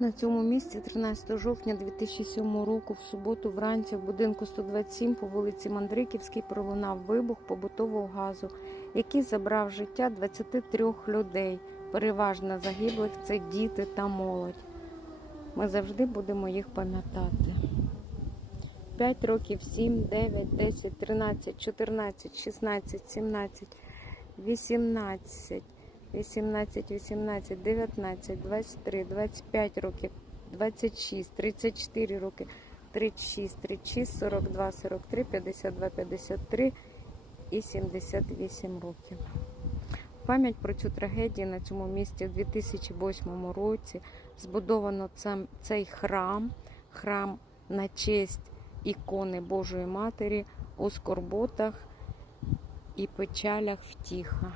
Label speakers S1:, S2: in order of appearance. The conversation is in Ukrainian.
S1: На цьому місці 13 жовтня 2007 року в суботу вранці в будинку 127 по вулиці Мандриківській пролунав вибух побутового газу, який забрав життя 23 людей. Переважно загиблих це діти та молодь. Ми завжди будемо їх пам'ятати. 5 років, 7, 9, 10, 13, 14, 16, 17, 18, 18, 18, 19, 23, 25 років, 26, 34 роки, 36, 36, 42, 43, 52, 53 і 78 років. Пам'ять про цю трагедію на цьому місці в 2008 році збудовано цей храм, храм на честь ікони Божої Матері у скорботах і печалях втіха.